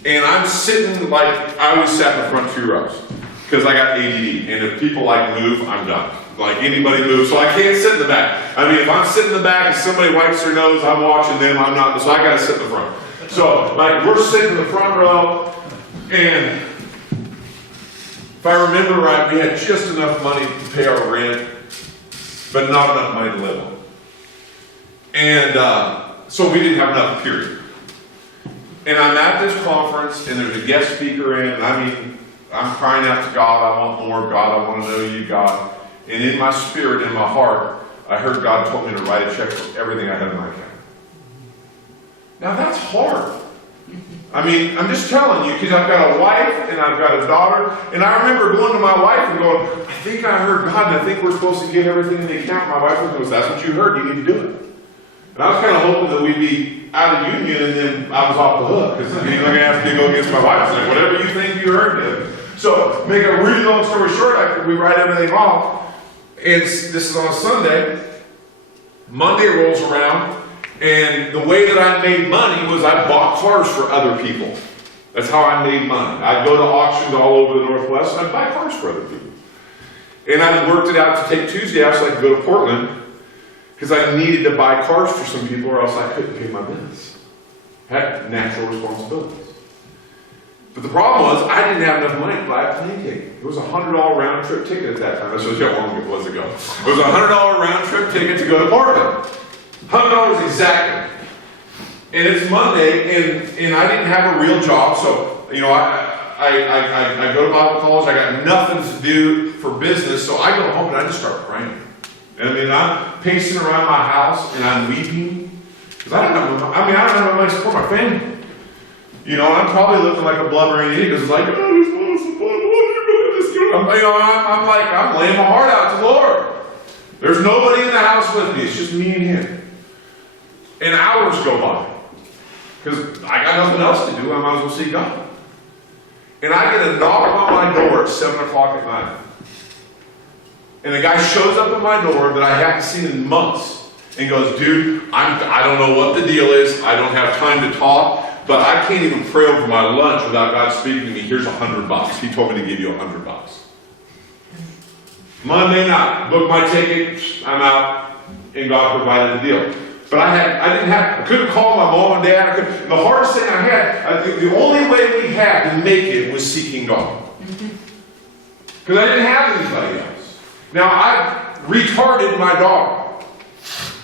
and I'm sitting like I always sat in the front 2 rows because I got ADD, and if people move, I'm done. Like anybody moves, so I can't sit in the back. I mean, if I'm sitting in the back and somebody wipes their nose, I'm watching them. I'm not, so I got to sit in the front. So we're sitting in the front row, and if I remember right, we had just enough money to pay our rent, but not enough money to live on. And so we didn't have enough, period. And I'm at this conference, and there's a guest speaker in, and I mean, I'm crying out to God, I want more, God, I want to know you, God. And in my spirit, in my heart, I heard God told me to write a check for everything I had in my account. Now that's hard. I mean, I'm just telling you, because I've got a wife and I've got a daughter, and I remember going to my wife and going, I think I heard God, and I think we're supposed to get everything in the account. My wife goes, that's what you heard, you need to do it. And I was kind of hoping that we'd be out of union, and then I was off the hook, because you're not going to have to go against my wife. I was like, whatever you think you heard, then. So, make a really long story short, we write everything off, and this is on a Sunday. Monday rolls around, and the way that I made money was I bought cars for other people. That's how I made money. I'd go to auctions all over the Northwest, and I'd buy cars for other people. And I worked it out to take Tuesday off so I could go to Portland, because I needed to buy cars for some people or else I couldn't pay my bills. I had natural responsibilities. But the problem was, I didn't have enough money to buy a plane ticket. It was a $100 round trip ticket at that time. That's how long it was ago. It was a $100 round trip ticket to go to Portland. $100 exactly. And it's Monday, and I didn't have a real job, so, you know, I go to Bible college, I got nothing to do for business, so I go home and I just start praying. And I mean, I'm pacing around my house, and I'm weeping, because I don't have money to support my family. You know, I'm probably looking like a blubbering idiot, because it's like, oh, this money's support, I'm laying my heart out to the Lord. There's nobody in the house with me, it's just me and Him. And hours go by, because I got nothing else to do, I might as well see God. And I get a knock on my door at 7 o'clock at night. And a guy shows up at my door that I haven't seen in months and goes, dude, I don't know what the deal is. I don't have time to talk, but I can't even pray over my lunch without God speaking to me. Here's $100. He told me to give you $100. Monday night, book my ticket, I'm out, and God provided the deal. But I couldn't call my mom and dad. The hardest thing I had, the only way we had to make it was seeking God. Because I didn't have anybody else. Now, I retarded my daughter.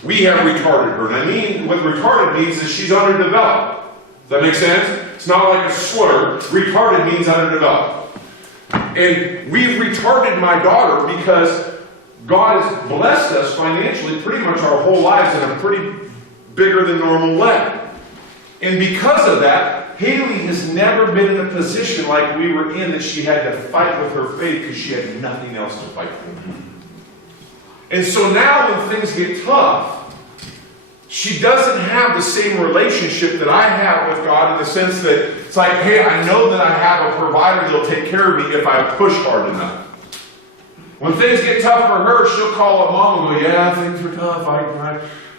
We have retarded her. And I mean, what retarded means is she's underdeveloped. Does that make sense? It's not like a slur. Retarded means underdeveloped. And we've retarded my daughter because God has blessed us financially pretty much our whole lives in a pretty bigger than normal way. And because of that, Haley has never been in a position like we were in that she had to fight with her faith because she had nothing else to fight for. And so now when things get tough, she doesn't have the same relationship that I have with God in the sense that it's like, hey, I know that I have a provider that'll take care of me if I push hard enough. When things get tough for her, she'll call up mom and go, yeah, things are tough. I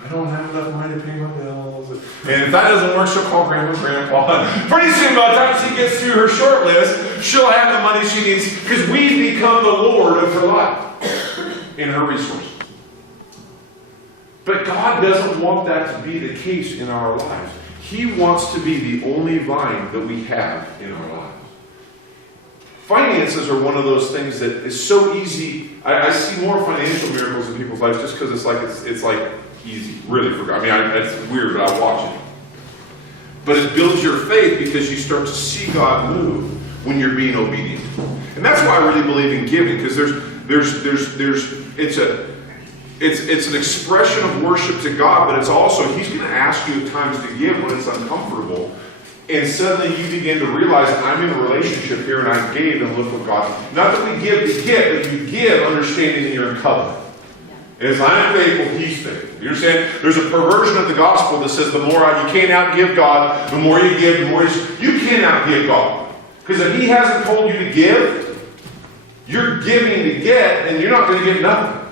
don't have enough money to pay my bills. And if that doesn't work, she'll call grandma and grandpa. And pretty soon, by the time she gets through her short list, she'll have the money she needs because we've become the Lord of her life and her resources. But God doesn't want that to be the case in our lives. He wants to be the only vine that we have in our lives. Finances are one of those things that is so easy. I see more financial miracles in people's lives just because it's like easy, really. It's weird, but I watch it. But it builds your faith because you start to see God move when you're being obedient. And that's why I really believe in giving, because it's an expression of worship to God, but it's also, He's going to ask you at times to give when it's uncomfortable. And suddenly you begin to realize, I'm in a relationship here and I gave, and look what God... Not that we give to get, but you give understanding that you're in covenant. And as I'm faithful, He's faithful. You understand? There's a perversion of the gospel that says the more you can't outgive God, the more you give, the more you can't outgive God. Because if He hasn't told you to give, you're giving to get, and you're not going to get nothing.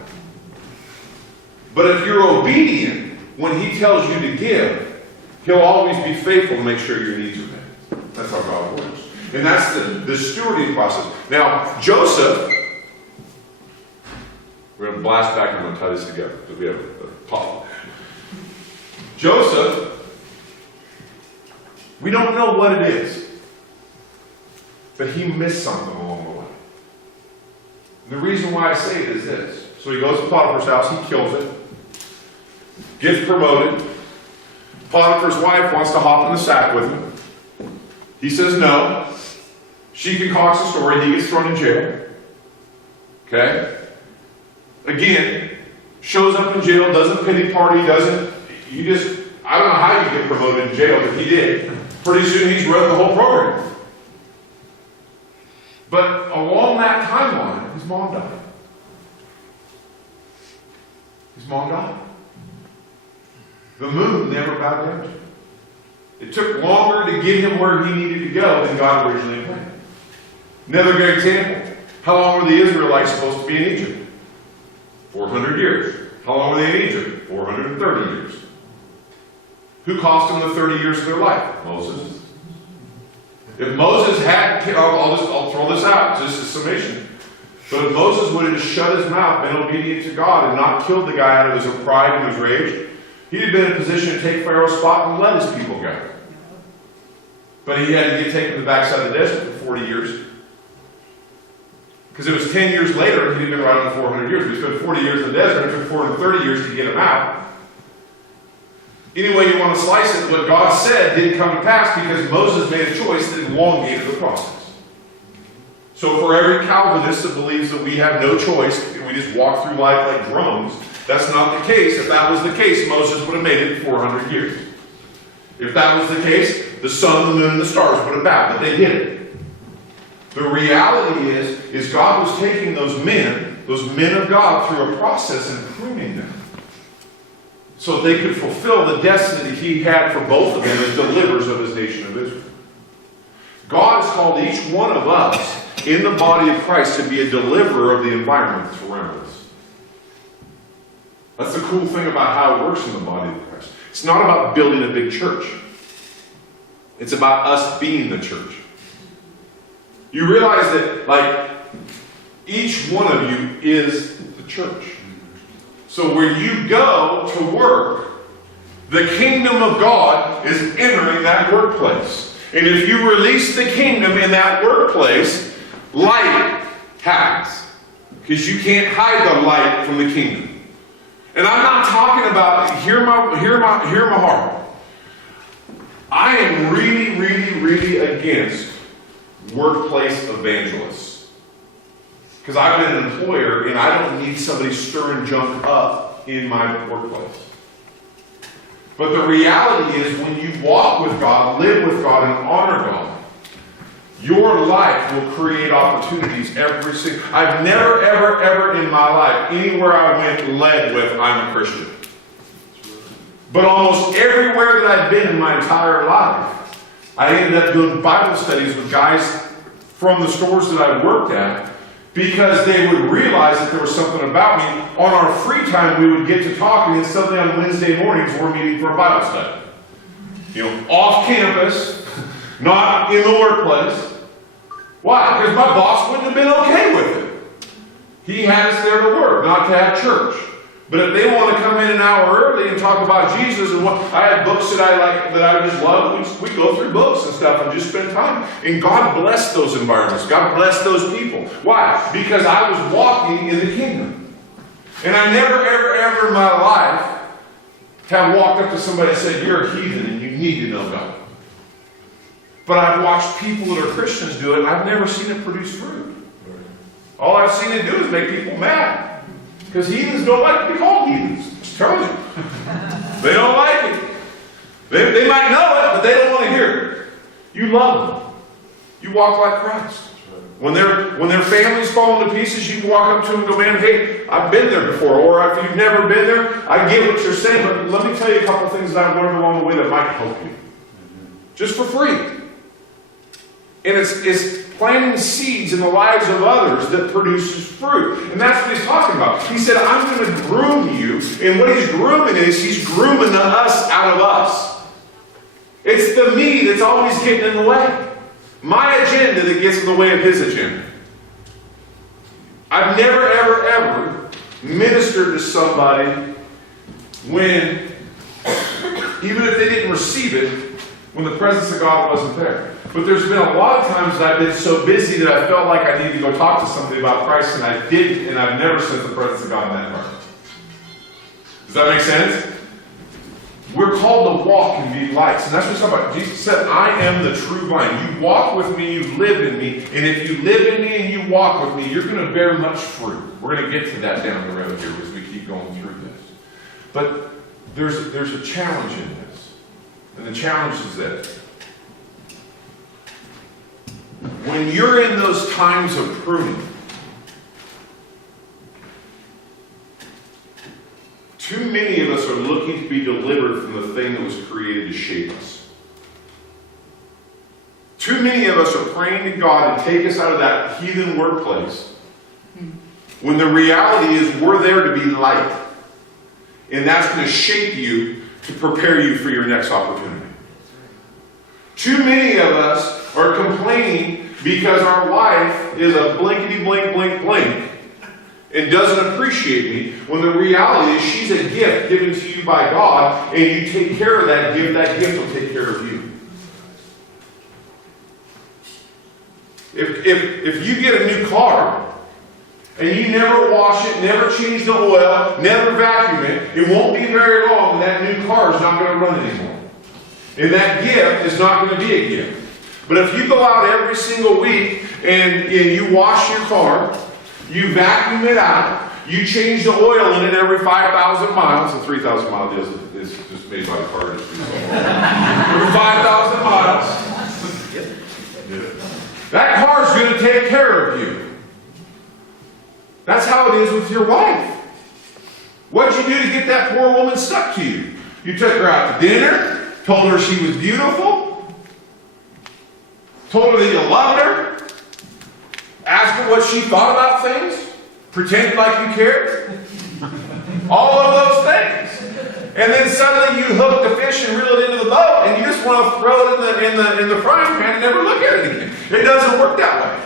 But if you're obedient when He tells you to give, He'll always be faithful to make sure your needs are met. That's how God works. And that's the stewarding process. Now, Joseph, we're going to blast back and I'm going to tie this together because we have a pop. Joseph, we don't know what it is, but he missed something along the way. And the reason why I say it is this. So he goes to Potiphar's house, he kills it, gets promoted. Potiphar's wife wants to hop in the sack with him. He says no. She concocts a story. He gets thrown in jail. Okay? Again, shows up in jail, doesn't pity party, I don't know how you get promoted in jail, but he did. Pretty soon he's wrote the whole program. But along that timeline, his mom died. His mom died. The moon never bowed down to him. It took longer to get him where he needed to go than God originally planned. Another great example. How long were the Israelites supposed to be in Egypt? 400 years. How long were they in Egypt? 430 years. Who cost them the 30 years of their life? Moses. If Moses had, I'll throw this out, just a summation. But if Moses would have just shut his mouth, been obedient to God, and not killed the guy out of his pride and his rage, he'd have been in a position to take Pharaoh's spot and let his people go. But he had to get taken to the backside of the desert for 40 years. Because it was 10 years later, and he'd been right on the 400 years. We spent 40 years in the desert, it took 430 years to get him out. Any way you want to slice it, what God said didn't come to pass because Moses made a choice that elongated the process. So for every Calvinist that believes that we have no choice, and we just walk through life like drones, that's not the case. If that was the case, Moses would have made it in 400 years. If that was the case, the sun, the moon, and the stars would have bowed, but they didn't. The reality is God was taking those men of God, through a process and pruning them so they could fulfill the destiny He had for both of them as deliverers of His nation of Israel. God has called each one of us in the body of Christ to be a deliverer of the environment that's around us. That's the cool thing about how it works in the body of Christ. It's not about building a big church. It's about us being the church. You realize that, each one of you is the church. So where you go to work, the kingdom of God is entering that workplace. And if you release the kingdom in that workplace, light happens. Because you can't hide the light from the kingdom. And I'm not talking about, hear my heart. I am really, really, really against workplace evangelists. Because I've been an employer and I don't need somebody stirring junk up in my workplace. But the reality is when you walk with God, live with God, and honor God, your life will create opportunities every single... I've never, ever, ever in my life, anywhere I went, led with, I'm a Christian. But almost everywhere that I've been in my entire life, I ended up doing Bible studies with guys from the stores that I worked at because they would realize that there was something about me. On our free time, we would get to talking, and suddenly on Wednesday mornings, we're meeting for a Bible study. Off campus, not in the workplace. Why? Because my boss wouldn't have been okay with it. He had us there to work, not to have church. But if they want to come in an hour early and talk about Jesus and what I had books that I like, that I just love, we go through books and stuff and just spend time. And God blessed those environments. God blessed those people. Why? Because I was walking in the kingdom. And I never, ever, ever in my life have walked up to somebody and said, "You're a heathen and you need to know God." But I've watched people that are Christians do it, and I've never seen it produce fruit. All I've seen it do is make people mad. Because heathens don't like to be called heathens. Just telling you. They don't like it. They might know it, but they don't want to hear it. You love them. You walk like Christ. When their families fall into pieces, you can walk up to them and go, man, hey, I've been there before. Or if you've never been there, I get what you're saying, but let me tell you a couple things that I've learned along the way that might help you. Just for free. And it's planting seeds in the lives of others that produces fruit. And that's what he's talking about. He said, I'm going to groom you. And what he's grooming is, he's grooming the us out of us. It's the me that's always getting in the way. My agenda that gets in the way of his agenda. I've never, ever, ever ministered to somebody when, even if they didn't receive it, when the presence of God wasn't there. But there's been a lot of times that I've been so busy that I felt like I needed to go talk to somebody about Christ, and I didn't, and I've never sensed the presence of God in that heart. Does that make sense? We're called to walk and be lights. And that's what he's talking about. Jesus said, I am the true vine. You walk with me, you live in me. And if you live in me and you walk with me, you're going to bear much fruit. We're going to get to that down the road here as we keep going through this. But there's a challenge in this. And the challenge is this. When you're in those times of pruning, too many of us are looking to be delivered from the thing that was created to shape us. Too many of us are praying to God to take us out of that heathen workplace, when the reality is we're there to be light. And that's going to shape you to prepare you for your next opportunity. Too many of us are complaining because our wife is a blankety blank blank blank and doesn't appreciate me, when the reality is she's a gift given to you by God, and you take care of that gift will take care of you. If you get a new car, and you never wash it, never change the oil, never vacuum it, it won't be very long and that new car is not going to run anymore. And that gift is not going to be a gift. But if you go out every single week and you wash your car, you vacuum it out, you change the oil in it every 5,000 miles, the 3,000 mile deal is just made by the car industry. Every 5,000 miles, that car's going to take care of you. That's how it is with your wife. What'd you do to get that poor woman stuck to you? You took her out to dinner, told her she was beautiful, told her that you loved her, asked her what she thought about things, pretended like you cared. All of those things. And then suddenly you hook the fish and reel it into the boat, and you just want to throw it in the frying pan and never look at it again. It doesn't work that way.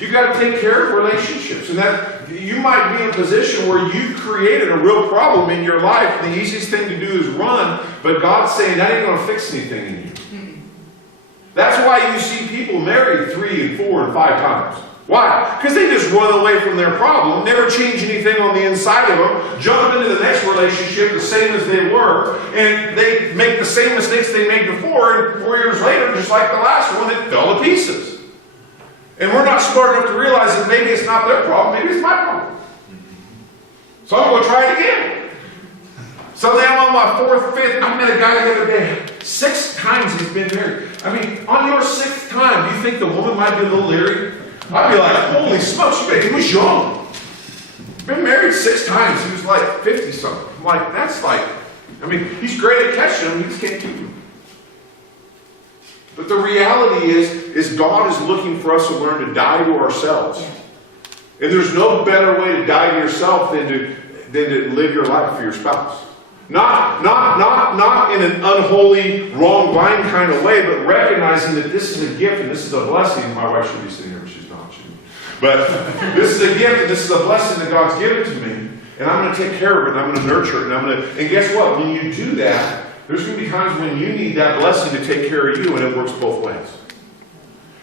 You've got to take care of relationships. And that you might be in a position where you've created a real problem in your life. The easiest thing to do is run, but God's saying that ain't going to fix anything in you. That's why you see people married 3 and 4 and 5 times. Why? Because they just run away from their problem, never change anything on the inside of them, jump into the next relationship the same as they were, and they make the same mistakes they made before, and 4 years later, just like the last one, it fell to pieces. And we're not smart enough to realize that maybe it's not their problem, maybe it's my problem. So I'm going to try it again. Suddenly I'm on my 4th, 5th, I met a guy the other day. 6 times he's been married. I mean, on your 6th time, do you think the woman might be a little leery? I'd be like, holy smokes, he was young. Been married 6 times. He was like 50-something. I'm like, that's like, I mean, he's great at catching them. He just can't keep them. But the reality is God is looking for us to learn to die to ourselves. And there's no better way to die to yourself than to live your life for your spouse. Not in an unholy, wrong, blind kind of way, but recognizing that this is a gift and this is a blessing. My wife should be sitting here, but she's not. But this is a gift and this is a blessing that God's given to me. And I'm going to take care of it and I'm going to nurture it. And guess what? When you do that, there's going to be times when you need that blessing to take care of you, and it works both ways.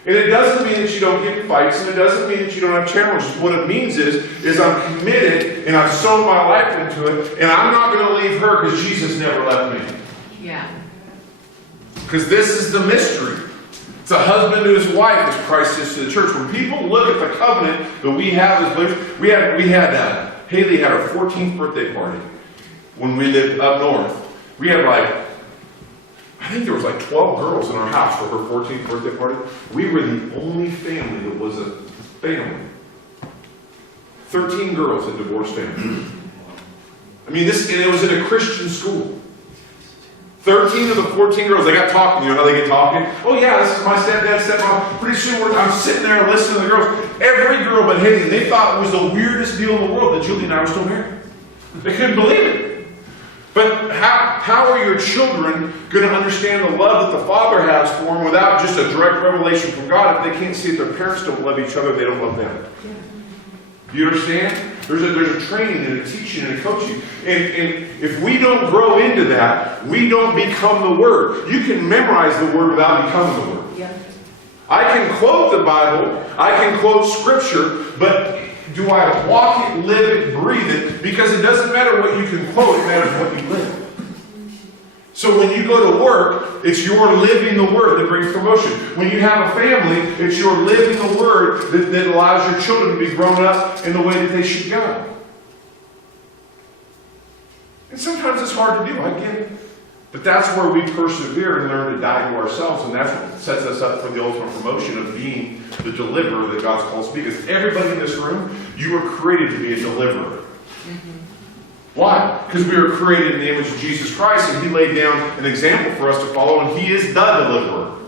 And it doesn't mean that you don't get in fights, and it doesn't mean that you don't have challenges. What it means is I'm committed, and I've sown my life into it, and I'm not going to leave her because Jesus never left me. Yeah. Because this is the mystery. It's a husband to his wife as Christ is to the church. When people look at the covenant that we have as believers, we had Haley had her 14th birthday party when we lived up north. We had I think there was 12 girls in our house for her 14th birthday party. We were the only family that was a family. 13 girls in divorced families. I mean, and it was in a Christian school. 13 of the 14 girls, they got talking. You know how they get talking? Oh yeah, this is my stepdad, stepmom. Pretty soon I'm sitting there listening to the girls. Every girl but Haley, they thought it was the weirdest deal in the world that Julie and I were still married. They couldn't believe it. But how are your children going to understand the love that the Father has for them without just a direct revelation from God if they can't see that their parents don't love each other, they don't love them? Yeah. Do you understand? There's a training and a teaching and a coaching. And if we don't grow into that, we don't become the Word. You can memorize the Word without becoming the Word. Yeah. I can quote the Bible, I can quote Scripture, but do I walk it, live it, breathe it? Because it doesn't matter what you can quote, it matters what you live. So when you go to work, it's your living the Word that brings promotion. When you have a family, it's your living the Word that allows your children to be grown up in the way that they should go. And sometimes it's hard to do, I get it. But that's where we persevere and learn to die to ourselves, and that's what sets us up for the ultimate promotion of being the deliverer that God's called us to be. Because everybody in this room, you were created to be a deliverer. Mm-hmm. Why? Because we were created in the image of Jesus Christ, and He laid down an example for us to follow, and He is the deliverer.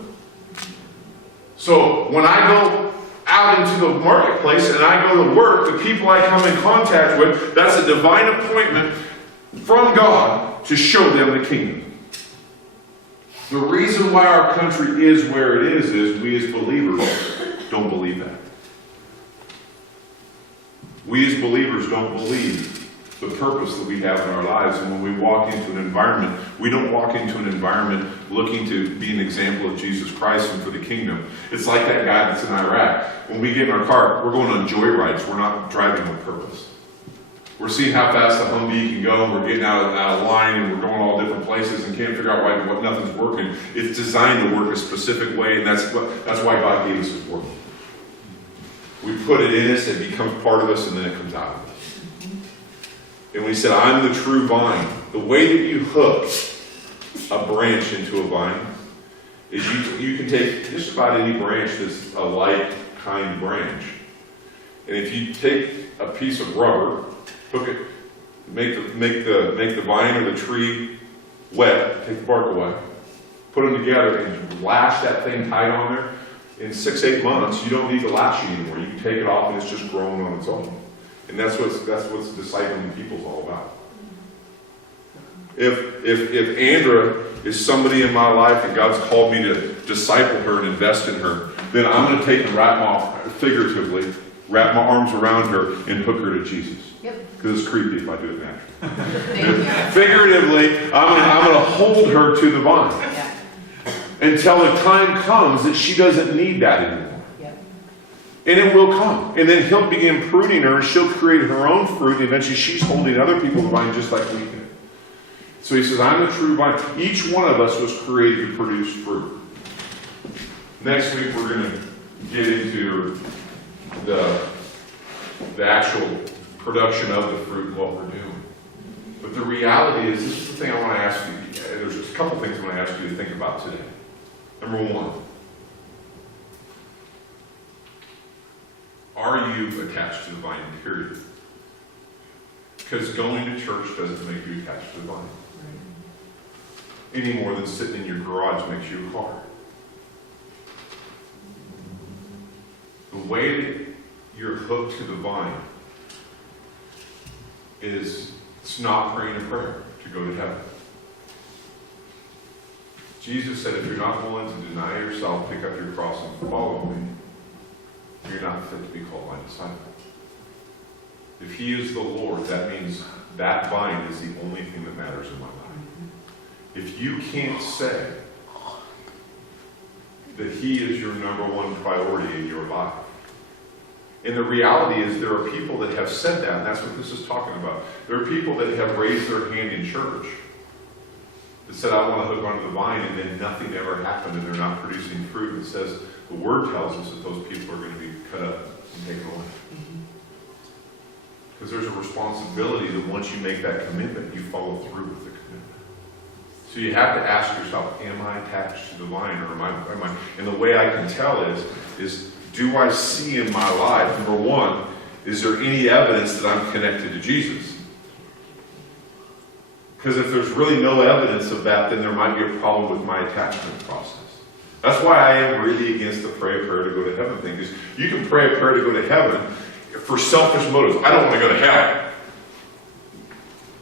So when I go out into the marketplace and I go to work, the people I come in contact with, that's a divine appointment from God to show them the kingdom. The reason why our country is where it is we as believers don't believe that. We as believers don't believe the purpose that we have in our lives. And when we walk into an environment, we don't walk into an environment looking to be an example of Jesus Christ and for the kingdom. It's like that guy that's in Iraq. When we get in our car, we're going on joyrides. We're not driving with purpose. We're seeing how fast the Humvee can go, and we're getting out of line, and we're going all different places and can't figure out why nothing's working. It's designed to work a specific way, and that's why God gave us His Word. We put it in us, it becomes part of us, and then it comes out of us. And we said, I'm the true vine. The way that you hook a branch into a vine is you can take just about any branch that's a like kind branch. And if you take a piece of rubber, hook it, make the vine or the tree wet, take the bark away, put them together and lash that thing tight on there. In 6-8 months, you don't need the lashing anymore. You can take it off and it's just growing on its own. And that's what discipling people is all about. If Andra is somebody in my life and God's called me to disciple her and invest in her, then I'm going to take and wrap my arms around her and hook her to Jesus. Yep. Because it's creepy if I do it naturally. Figuratively, I'm going to hold her to the vine. Yeah. Until the time comes that she doesn't need that anymore. Yep. And it will come. And then He'll begin pruning her, and she'll create her own fruit, and eventually she's holding other people to the vine just like we did. So He says, I'm the true vine. Each one of us was created to produce fruit. Next week we're going to get into the actual production of the fruit and what we're doing. But the reality is, this is the thing I want to ask you. There's just a couple things I want to ask you to think about today. Number one, are you attached to the vine, period? Because going to church doesn't make you attached to the vine. Any more than sitting in your garage makes you a car. The way that you're hooked to the vine is it's not praying a prayer to go to heaven. Jesus said, if you're not willing to deny yourself, pick up your cross and follow me, you're not fit to be called my disciple. If He is the Lord, that means that vine is the only thing that matters in my life. If you can't say that He is your number one priority in your life, and the reality is there are people that have said that, and that's what this is talking about. There are people that have raised their hand in church that said, I want to hook onto the vine, and then nothing ever happened, and they're not producing fruit. It says, the Word tells us that those people are going to be cut up and taken away. Because there's a responsibility that once you make that commitment, you follow through with the commitment. So you have to ask yourself, am I attached to the vine, or am I? And the way I can tell is do I see in my life, number one, is there any evidence that I'm connected to Jesus? Because if there's really no evidence of that, then there might be a problem with my attachment process. That's why I am really against the pray a prayer to go to heaven thing. Because you can pray a prayer to go to heaven for selfish motives. I don't want to go to hell.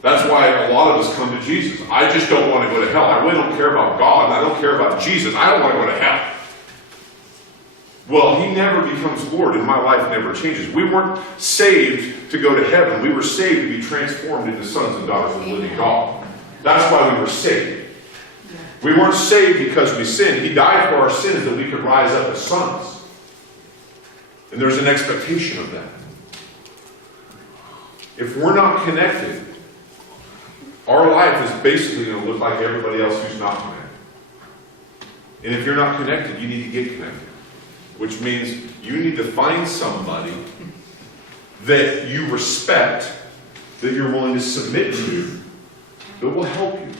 That's why a lot of us come to Jesus. I just don't want to go to hell. I really don't care about God, and I don't care about Jesus. I don't want to go to hell. Well, he never becomes Lord, and my life never changes. We weren't saved to go to heaven. We were saved to be transformed into sons and daughters of the living God. That's why we were saved. We weren't saved because we sinned. He died for our sins that we could rise up as sons. And there's an expectation of that. If we're not connected, our life is basically going to look like everybody else who's not connected. And if you're not connected, you need to get connected. Which means you need to find somebody that you respect, that you're willing to submit to, that will help you.